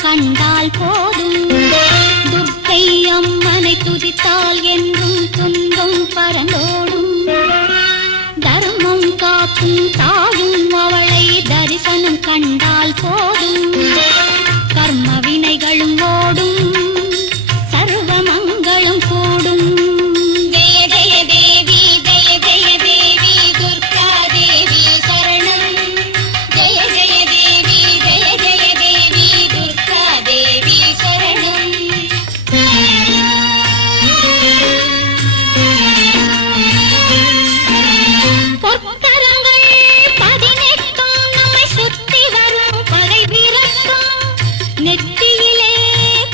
கண்டால் போதும் துர்க்கை அம்மனை துதித்தால் என்றும் துன்பம் பறந்தோடும் தர்மம் காக்கும் தாயும் அவளை தரிசனம் கண்டால் போதும் கர்ம வினைகளும் ஓடும் சர்வ மங்களம் கூடும் ஜெய ஜெய தேவி ஜெய ஜெய தேவி துர்கா தேவி சரணம் ஜெய ஜெய தேவி ஜெய ஜெய தேவி துர்கா தேவி சரணம் பொற்கரங்கள் 18 நம்மை சுத்தி வரும் பகை விரட்டும் நெற்றியிலே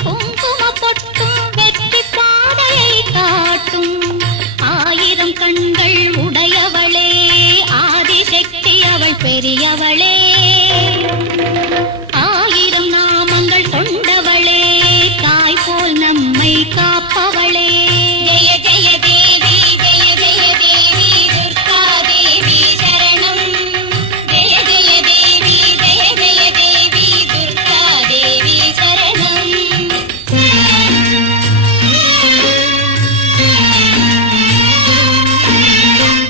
குங்கும பொட்டும் வெற்றி பாதையை காட்டும் 1000 கண்கள் உடையவளே ஆதிசக்தி அவள் பெரியவளே 1000 நாமங்கள் கொண்டவளே தாய் போல் நம்மை காப்பவளே ஜெய ஜெய தேவி ஜெய ஜெய தேவி துர்கா தேவி சரணம் ஜெய ஜெய தேவி ஜெய ஜெய தேவி துர்கா தேவி சரணம்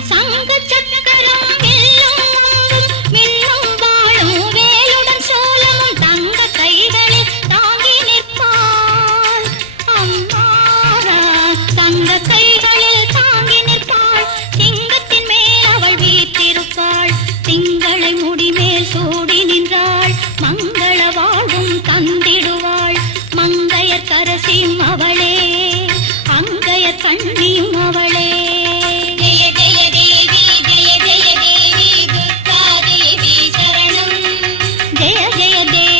சங்க சக்கரம் வில்லும் அம்பும் மின்னும் வாளும் வேலுடன் சோளமும் தங்க கைகளில் தாங்கி நிற்பாள் அம்மாரா தங்க கைகளில் தாங்கி நிற்பாள் சிங்கத்தின் மேல் அவள் வீற்றிருப்பாள் திங்களை முடிமேல் சூடி நின்றாள் மங்கள வாழ்வும் தந்திடுவாள் மங்கையர் கரசியும் அவளே அங்கையர் கண்ணியும் அவளே ஜெய ஜெய தேவி ஜெய ஜெய தேவி துர்கா தேவி சரணம் ஜெய ஜெய தேவி